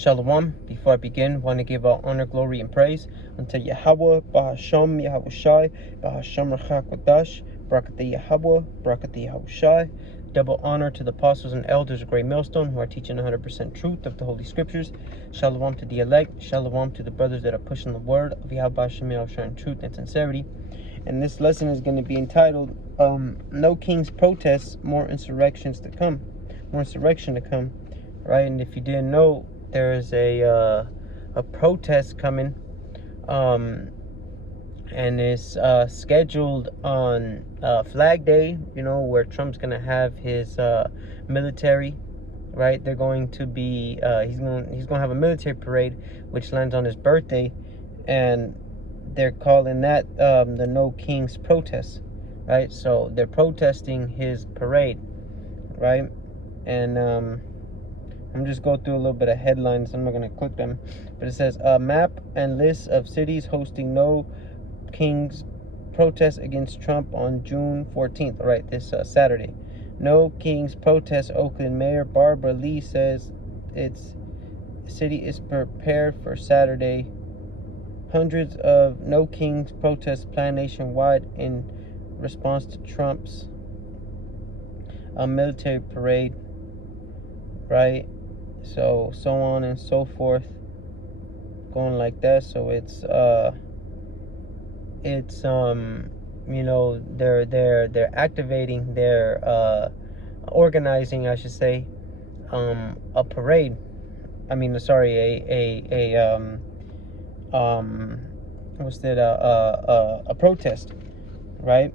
Shalom. Before I begin, want to give all honor, glory, and praise unto Yahweh, Bahasham, Yahushai, Bahasham Rachak Wadash, Barakati Yahweh, Barakati Yahushai. Double honor to the apostles and elders of Great Millstone who are teaching 100% truth of the Holy Scriptures. Shalom to the elect. Shalom to the brothers that are pushing the word of Yahweh Hashem Yahushai in truth and sincerity. And this lesson is going to be entitled, No King's Protests, More Insurrections to Come. More insurrection to come. Right? And if you didn't know, there is a protest coming, and it's scheduled on Flag Day. You know, where Trump's gonna have his military. Right? They're going to be he's gonna have a military parade, which lands on his birthday, and they're calling that the No King's Protest. Right? So they're protesting his parade. Right? And I'm just go through a little bit of headlines. I'm not going to click them. But it says, map and list of cities hosting No King's protest against Trump on June 14th. All right, this Saturday. No King's protest. Oakland Mayor Barbara Lee says its city is prepared for Saturday. Hundreds of No King's protests planned nationwide in response to Trump's military parade. Right? So on and so forth, going like that. So it's you know, they're activating, they're organizing, I should say, a parade. I mean, sorry, a protest, right?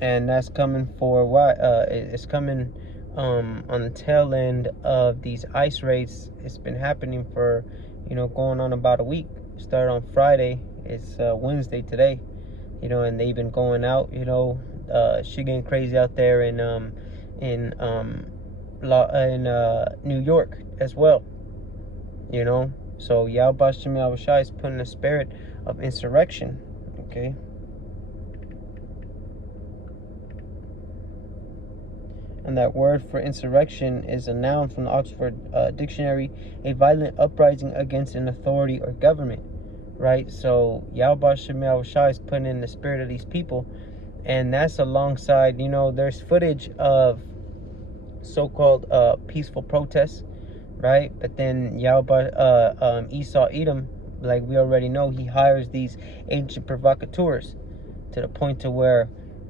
And that's coming for what? It's coming on the tail end of these ICE raids. It's been happening for, you know, going on about a week. Started on Friday. It's Wednesday today, you know, and they've been going out, you know, shit getting crazy out there in New York as well, you know. So Yahweh Hashem Yahushai is putting a spirit of insurrection, okay. And that word for insurrection is a noun from the Oxford Dictionary, a violent uprising against an authority or government, right? So Yahweh Hashem Yahushai is putting in the spirit of these people, and that's alongside, you know, there's footage of so-called peaceful protests, right? But then Yahweh Esau Edom, like we already know, he hires these ancient provocateurs to the point to where,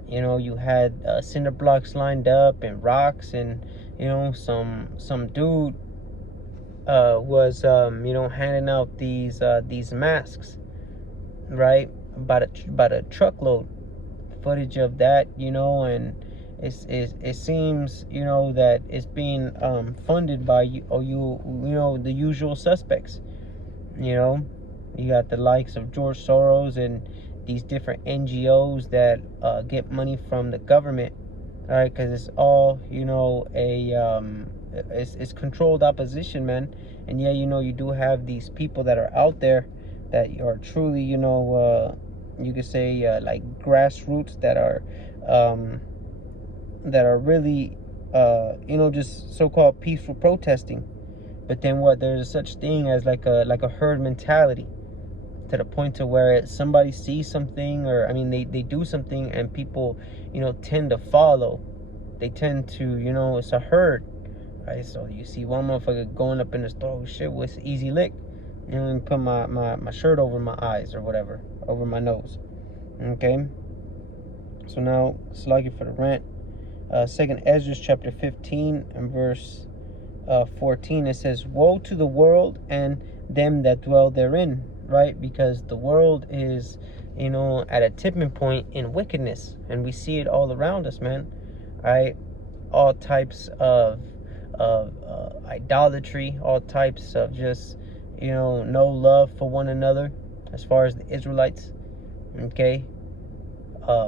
you know, you had cinder blocks lined up and rocks, and, you know, some dude was you know, handing out these masks, right? About a truckload. Footage of that, you know, and it seems, you know, that it's being funded by you know, the usual suspects. You know, you got the likes of George Soros and these different NGOs that get money from the government, all right? Because it's all, you know, it's controlled opposition, man. And yeah, you know, you do have these people that are out there that are truly, you know, you could say like grassroots that are really, you know, just so-called peaceful protesting. But then what? There's such thing as like a herd mentality, to the point to where somebody sees something, or I mean they do something, and people, you know, tend to follow. They tend to, you know, it's a herd, right? So you see one motherfucker going up in the store, oh shit, well, it's an easy lick, you know, and put my shirt over my eyes or whatever, over my nose. Okay, so now slugging for the rant. Second Ezra chapter 15 and verse 14, it says, woe to the world and them that dwell therein, right? Because the world is, you know, at a tipping point in wickedness, and we see it all around us, man. Right? All types of idolatry, all types of just, you know, no love for one another, as far as the Israelites. Okay,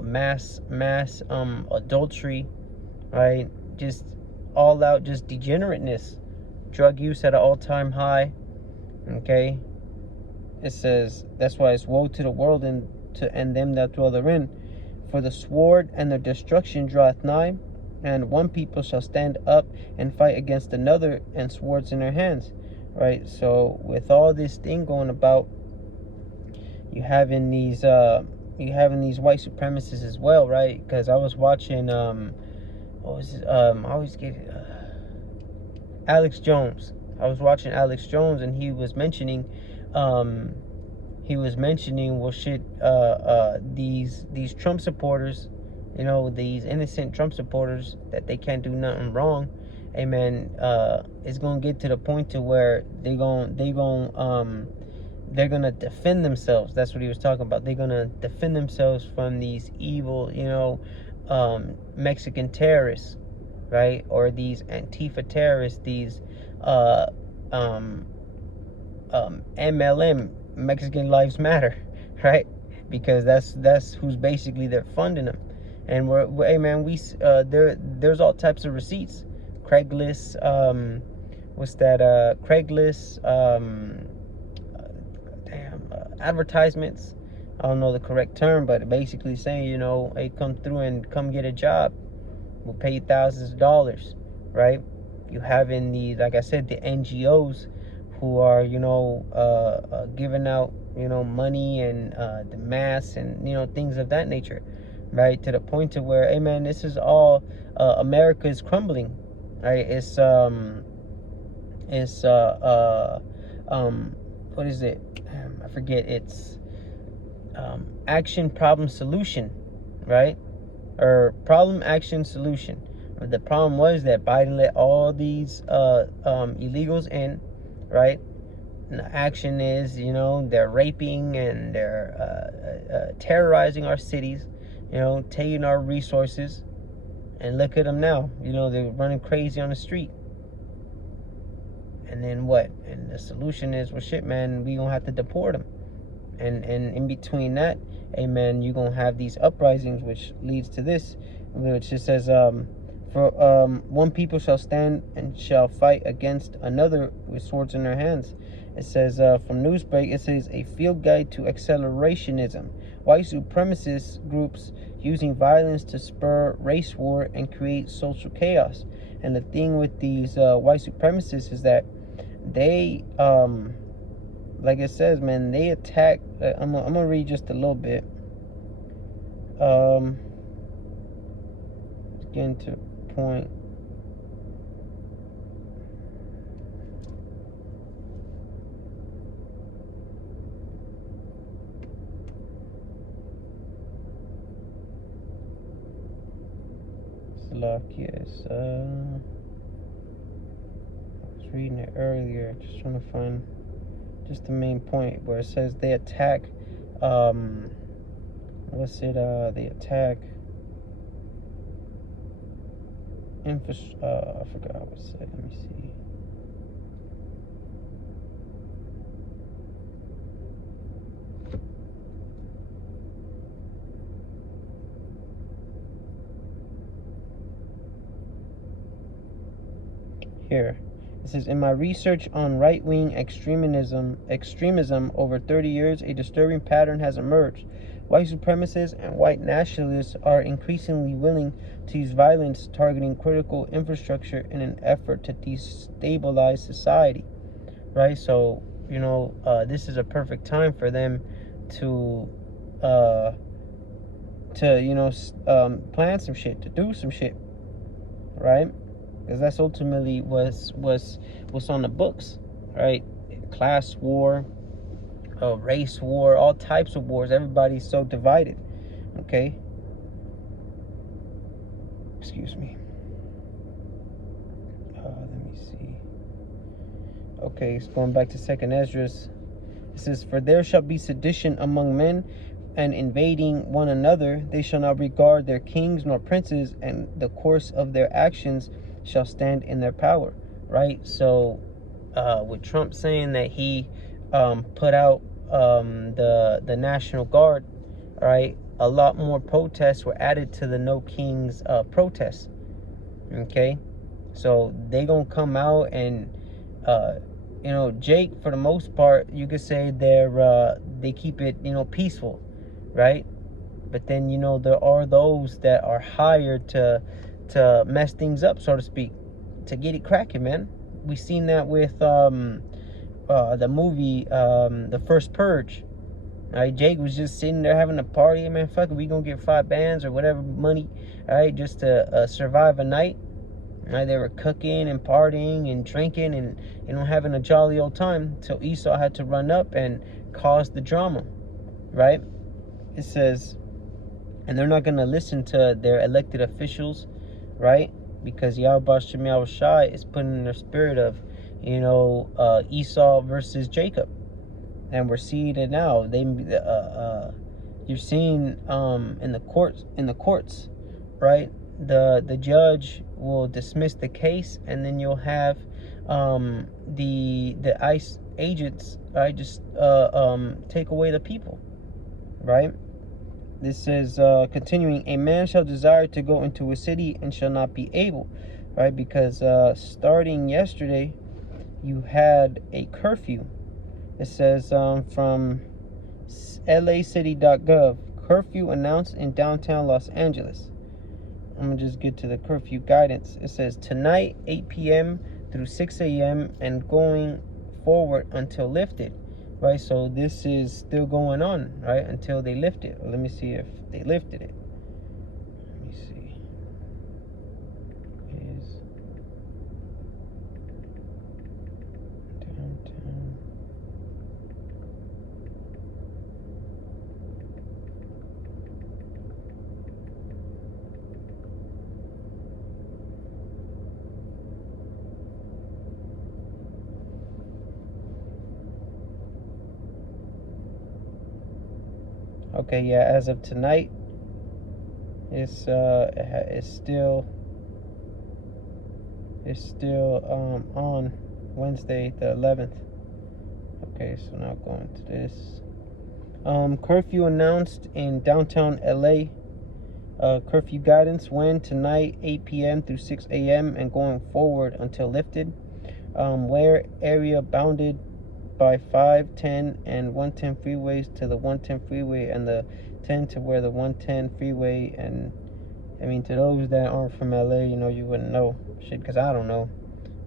mass adultery, right? Just all out, just degenerateness, drug use at an all-time high. Okay. It says, that's why it's woe to the world and them that dwell therein. For the sword and the destruction draweth nigh, and one people shall stand up and fight against another, and swords in their hands. right? So with all this thing going about, you having these white supremacists as well, right? Because I was watching what was it? I always get Alex Jones. I was watching Alex Jones, and um well, shit, these Trump supporters, these innocent Trump supporters, that they can't do nothing wrong. Hey man, it's gonna get to the point to where they're gonna defend themselves. That's what he was talking about. They're gonna defend themselves from these evil, Mexican terrorists, right? Or these Antifa terrorists, these uh, um, MLM, Mexican Lives Matter, right? Because that's who's basically they're funding them. And hey man, there's all types of receipts. Craigslist, what's that? Craigslist, advertisements. I don't know the correct term, but basically saying, hey, come through and come get a job. We'll pay you thousands of dollars, right? You have in the, like I said, the NGOs who are, giving out, money and the masks and, things of that nature, right? To the point to where, hey man, this is all, America is crumbling, right? What is it? I forget. It's action, problem, solution, right? Or problem, action, solution. The problem was that Biden let all these illegals in, right? And the action is, they're raping and they're terrorizing our cities, taking our resources. And look at them now. They're running crazy on the street. And then what? And the solution is, well, shit, man, we gonna have to deport them. And in between that, hey, man, you're gonna have these uprisings, which leads to this, which it says, one people shall stand and shall fight against another with swords in their hands. It says, from Newsbreak, it says, a field guide to accelerationism. White supremacist groups using violence to spur race war and create social chaos. And the thing with these white supremacists is that they, like it says, man, they attack. I'm gonna read just a little bit. Getting to the point. Yes, I was reading it earlier, just trying to find just the main point where it says they attack, they attack I forgot what it said, let me see. Here. It says, in my research on right-wing extremism over 30 years, a disturbing pattern has emerged. White supremacists and white nationalists are increasingly willing to use violence targeting critical infrastructure in an effort to destabilize society. Right? So, this is a perfect time for them to plan some shit, to do some shit. Right? Because that's ultimately what's on the books, right? Class war, race war, all types of wars. Everybody's so divided. Okay. Excuse me. Let me see. Okay, it's going back to 2nd Esdras. It says, for there shall be sedition among men, and invading one another. They shall not regard their kings nor princes, and the course of their actions shall stand in their power. Right? So with Trump saying that he put out the National Guard, right, a lot more protests were added to the No Kings protests. Okay, so they gonna come out and Jake, for the most part, you could say they keep it peaceful, right? But then there are those that are hired to mess things up, so to speak, to get it cracking, man. We seen that with the movie, The First Purge. Right, Jake was just sitting there having a party. Man, fuck it, we gonna get 5 bands or whatever money, all right, just to survive a night. Right, they were cooking and partying and drinking and having a jolly old time. So Esau had to run up and cause the drama. Right? It says, and they're not gonna listen to their elected officials, right? Because Yahweh Shem Yahweh Shai is putting in their spirit of, Esau versus Jacob. And we're seeing it now. You're seeing in the courts, right? The judge will dismiss the case, and then you'll have the ICE agents, right, just take away the people, right? This is continuing. A man shall desire to go into a city and shall not be able, right? Because starting yesterday, you had a curfew. It says from lacity.gov, curfew announced in downtown Los Angeles. I'm going to just get to the curfew guidance. It says tonight, 8 p.m. through 6 a.m. and going forward until lifted. Right, so this is still going on, right, until they lift it. Well, let me see if they lifted it. Let me see. Is downtown. Okay, yeah, as of tonight, it's still on Wednesday the 11th. Okay, so now going to this. Curfew announced in downtown LA. Curfew guidance when tonight 8 p.m. through 6 a.m. and going forward until lifted. Where area bounded by 5, 10, and 110 freeways to the 110 freeway and the 10 to where the 110 freeway. And I mean, to those that aren't from LA, you wouldn't know shit, because I don't know.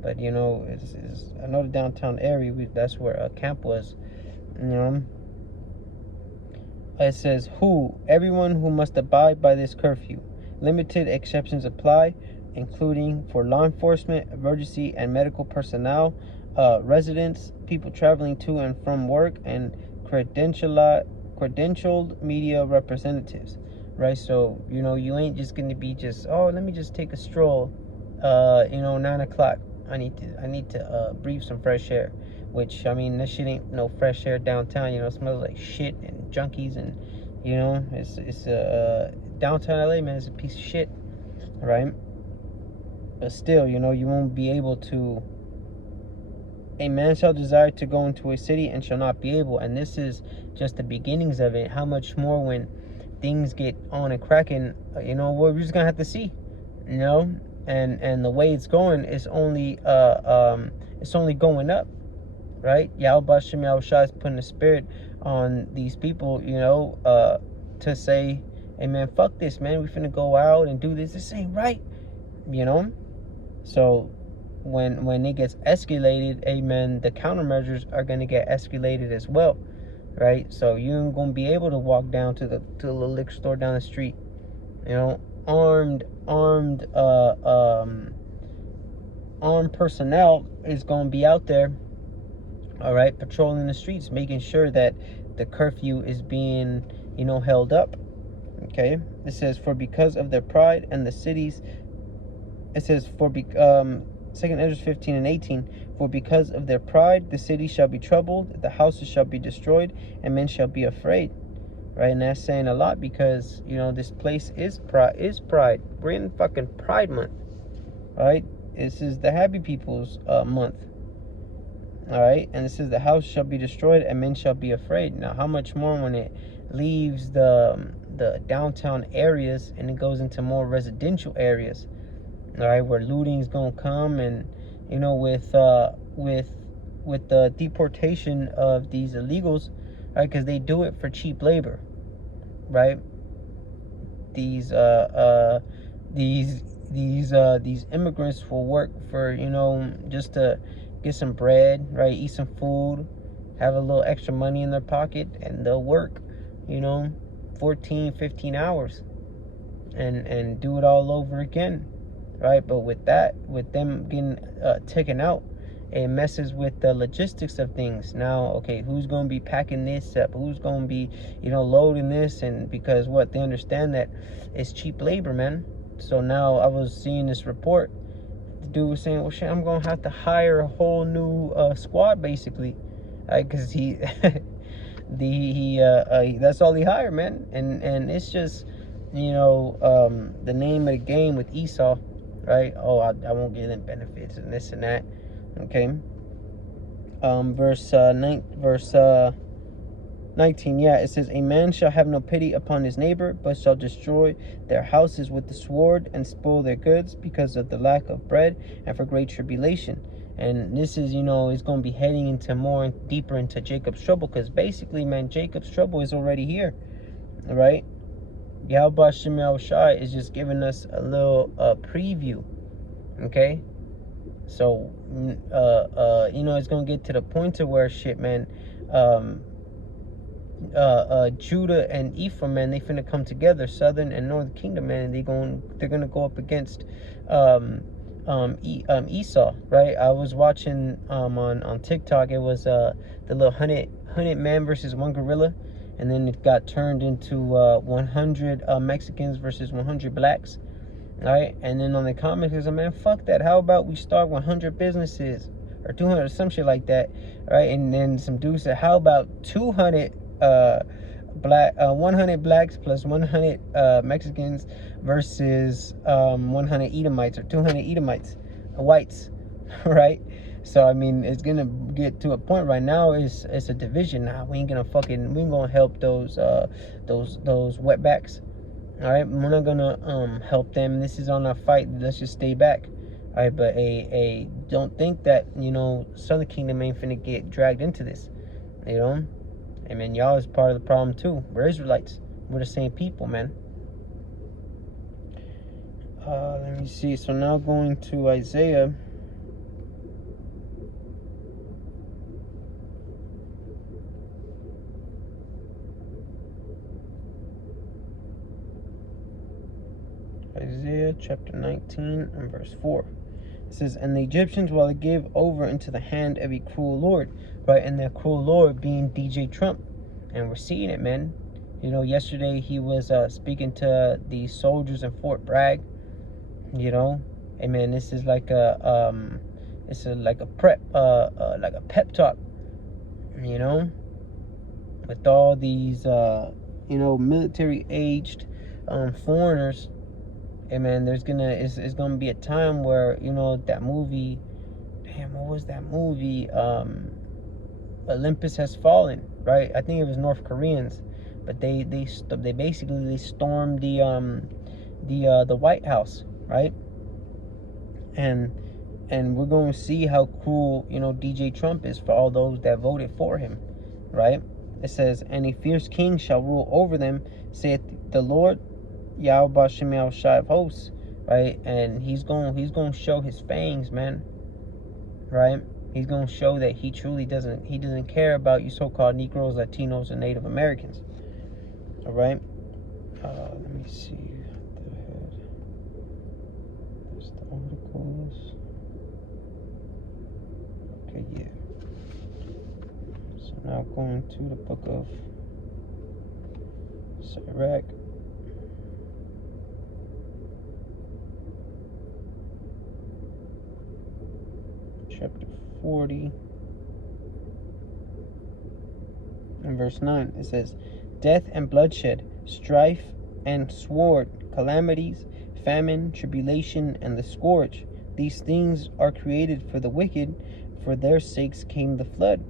But it's I know the downtown area, that's where a camp was. It says everyone who must abide by this curfew. Limited exceptions apply, including for law enforcement, emergency and medical personnel, residents, people traveling to and from work, and credentialed media representatives. Right, so you ain't just gonna be just, let me just take a stroll. 9 o'clock. I need to breathe some fresh air. Which, I mean, that shit ain't no fresh air downtown. It smells like shit and junkies, and it's downtown LA, man. It's a piece of shit, right? But still, you won't be able to. A man shall desire to go into a city and shall not be able. And this is just the beginnings of it. How much more when things get on and cracking, we're just gonna have to see, and the way it's going is only going up, right? Yahweh Shem Yahweh Shai is putting a spirit on these people, to say, hey man, fuck this, man, we finna go out and do this. This ain't right, so when it gets escalated, amen, the countermeasures are going to get escalated as well, right? So you ain't going to be able to walk down to the liquor store down the street, armed personnel is going to be out there, all right, patrolling the streets, making sure that the curfew is being, held up. Okay, it says, for because of their pride and the cities, it says, 2nd Ezra 15 and 18, for because of their pride the city shall be troubled, the houses shall be destroyed, and men shall be afraid. Right, and that's saying a lot, because this place is pride. We're in fucking Pride Month, right? This is the happy people's month. All right, and it says the house shall be destroyed and men shall be afraid. Now, how much more when it leaves the downtown areas and it goes into more residential areas? All right, where looting's gonna come, and with the deportation of these illegals, right? Because they do it for cheap labor, right? These immigrants will work for just to get some bread, right? Eat some food, have a little extra money in their pocket, and they'll work, 14, 15 hours and do it all over again, right? But with them getting taken out, it messes with the logistics of things. Now, okay, who's going to be packing this up? Who's going to be, loading this? And because they understand that it's cheap labor, man. So now I was seeing this report. The dude was saying, well, shit, I'm going to have to hire a whole new squad, basically. Because he, that's all he hired, man. And it's just, the name of the game with Esau, right? Oh, I won't give them benefits and this and that. Okay. Verse 19, yeah, it says, a man shall have no pity upon his neighbor, but shall destroy their houses with the sword and spoil their goods because of the lack of bread and for great tribulation. And this is, is going to be heading into more deeper into Jacob's trouble, because basically, man, Jacob's trouble is already here, right? Yahweh Shem Shai is just giving us a little preview, okay? So, it's going to get to the point to where, shit, man, Judah and Ephraim, man, they finna come together, Southern and Northern Kingdom, man, and they're gonna go up against Esau, right? I was watching on TikTok. It was the little 100 man versus one gorilla, and then it got turned into 100 Mexicans versus 100 blacks, right? And then on the comments, there's a man, fuck that. How about we start 100 businesses or 200 or some shit like that, right? And then some dude said, how about 200 100 blacks plus 100 Mexicans versus 100 Edomites or 200 Edomites, whites, right? So I mean, it's gonna get to a point right now. It's a division now. We ain't gonna help those wetbacks. All right, we're not gonna help them. This is on our fight. Let's just stay back. All right, but don't think that Southern Kingdom ain't finna get dragged into this. I mean, y'all is part of the problem too. We're Israelites. We're the same people, man. Let me see. So now going to Isaiah. Isaiah chapter 19 and verse 4. It says, and the Egyptians will I give over into the hand of a cruel Lord, right? And that cruel Lord being DJ Trump. And we're seeing it, man. Yesterday he was speaking to the soldiers in Fort Bragg. And man, this is like a pep talk, with all these military aged foreigners. And man, it's gonna be a time where that movie, damn, what was that movie? Olympus Has Fallen, right? I think it was North Koreans, but they basically stormed the White House, right? And we're going to see how cruel DJ Trump is for all those that voted for him, right? It says, and a fierce king shall rule over them, saith the Lord, Yahweh Shem Shai of hosts, right? And he's going to show his fangs, man, right? He's going to show that he truly doesn't care about you so-called Negroes, Latinos, and Native Americans. All right? Let me see. What the heck? There's the articles. Okay, yeah. So now going to the book of Sirach. Chapter 40 and verse 9, it says, death and bloodshed, strife and sword, calamities, famine, tribulation, and the scourge, these things are created for the wicked, for their sakes came the flood.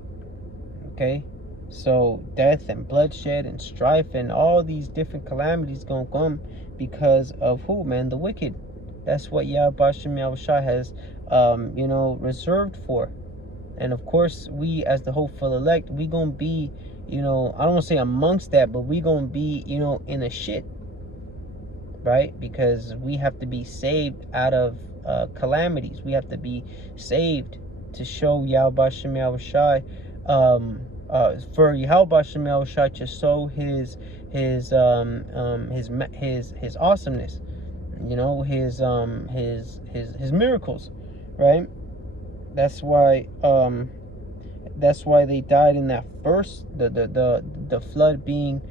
Okay, so death and bloodshed and strife and all these different calamities gonna come because of who, man? The wicked. That's what Yahweh Shem Yahushua has reserved for. And of course, we as the hopeful elect, we gonna be, I don't want to say amongst that, but we gonna be, in the shit, right? Because we have to be saved out of calamities. We have to be saved, to show Yahweh Shem Yahushai, for Yahweh Shem Yahushai to show his awesomeness, his miracles, right? That's why they died in that first, the flood being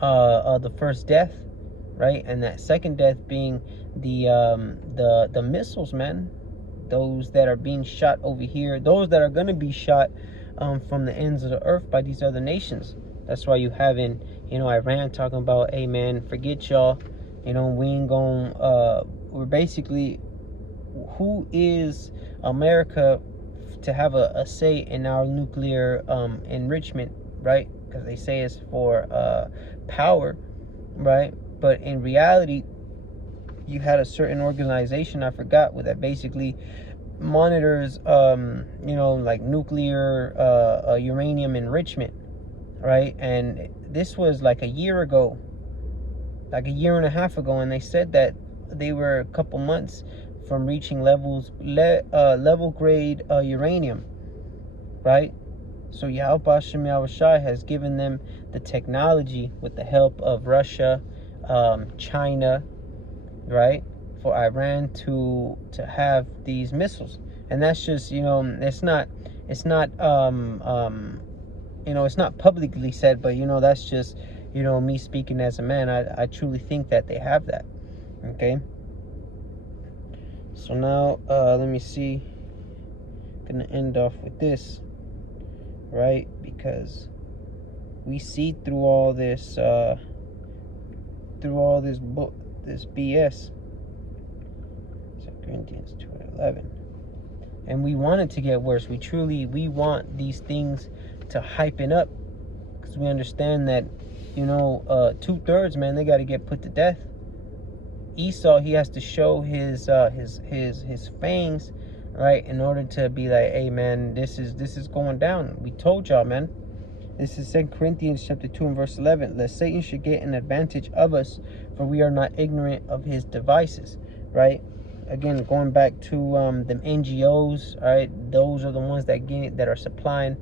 the first death, right? And that second death being the missiles, man. Those that are being shot over here, those that are gonna be shot from the ends of the earth by these other nations. That's why you having, Iran talking about, hey man, forget y'all, we ain't gonna we're basically, who is America to have a say in our nuclear enrichment, right? Because they say it's for power, right? But in reality, you had a certain organization, I forgot, that basically monitors like nuclear uranium enrichment, right? And this was like a year ago, like a year and a half ago, and they said that they were a couple months from reaching level grade uranium, right? So Yahweh Shem Yahushai has given them the technology with the help of Russia, China, right, for Iran to have these missiles. And that's just, it's not it's not publicly said, but that's just me speaking as a man. I truly think that they have that. Okay, so now let me see, gonna end off with this, right? Because we see through all this this BS. 2 Corinthians 2:11. And we want it to get worse. We want these things to hypen up, because we understand that 2/3, man, they got to get put to death. Esau, he has to show his fangs, right, in order to be like, hey man, this is going down. We told y'all, man. This is 2 Corinthians chapter 2 and verse 11. Lest Satan should get an advantage of us, for we are not ignorant of his devices, right? Again, going back to them NGOs, right? Those are the ones that are supplying,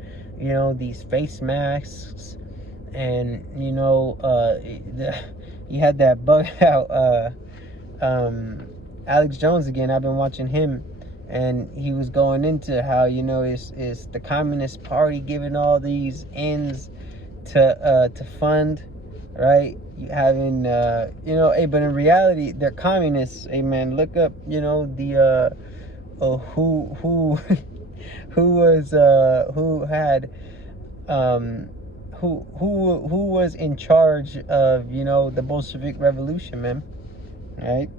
these face masks, and you had that bug out. Alex Jones again. I've been watching him, and he was going into how it's the Communist Party giving all these ends to fund, right? You having hey, but in reality they're communists. Hey man, look up the who was in charge of the Bolshevik Revolution, man, right?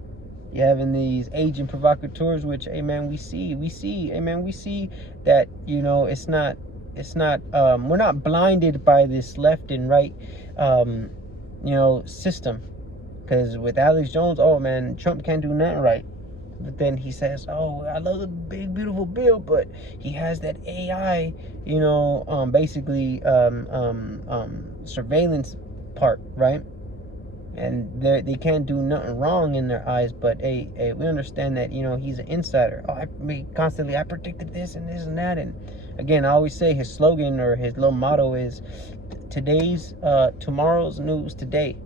You having these agent provocateurs, which, hey man, we see that it's not we're not blinded by this left and right system. Because with Alex Jones, oh man, Trump can't do nothing right. But then he says, oh, I love the big beautiful bill, but he has that AI, basically surveillance part, right? And they can't do nothing wrong in their eyes, but hey, we understand that he's an insider. Oh, I predicted this and this and that. And again, I always say his slogan or his little motto is tomorrow's news today,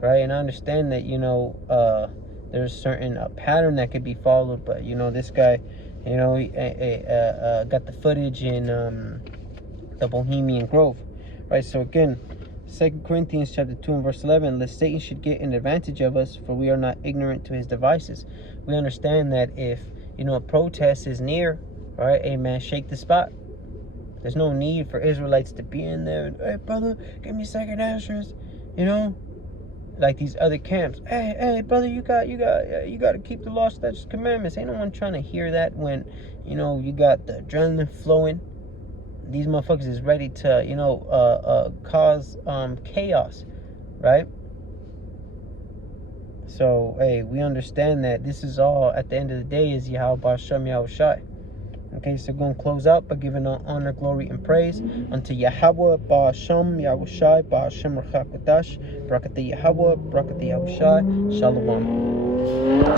right? And I understand that there's a certain pattern that could be followed, but this guy, he got the footage in the Bohemian Grove, right? So again, 2 Corinthians chapter 2 and verse 11, lest Satan should get an advantage of us, for we are not ignorant to his devices. We understand that if a protest is near, all right, hey man, shake the spot. There's no need for Israelites to be in there. Hey brother, give me second answers, like these other camps. Hey brother, you got to keep the law, statutes, commandments. Ain't no one trying to hear that when you got the adrenaline flowing. These motherfuckers is ready to cause chaos, right? So hey, we understand that this is all, at the end of the day, is Yahweh Shem Yahushai. Okay, so we're going to close out by giving honor, glory, and praise unto Yahweh, Ba'ashem, Yahushai, Ba'ashem Rachak Kodash, Barakateh Yahweh, Barakateh Yahushai, Shalom.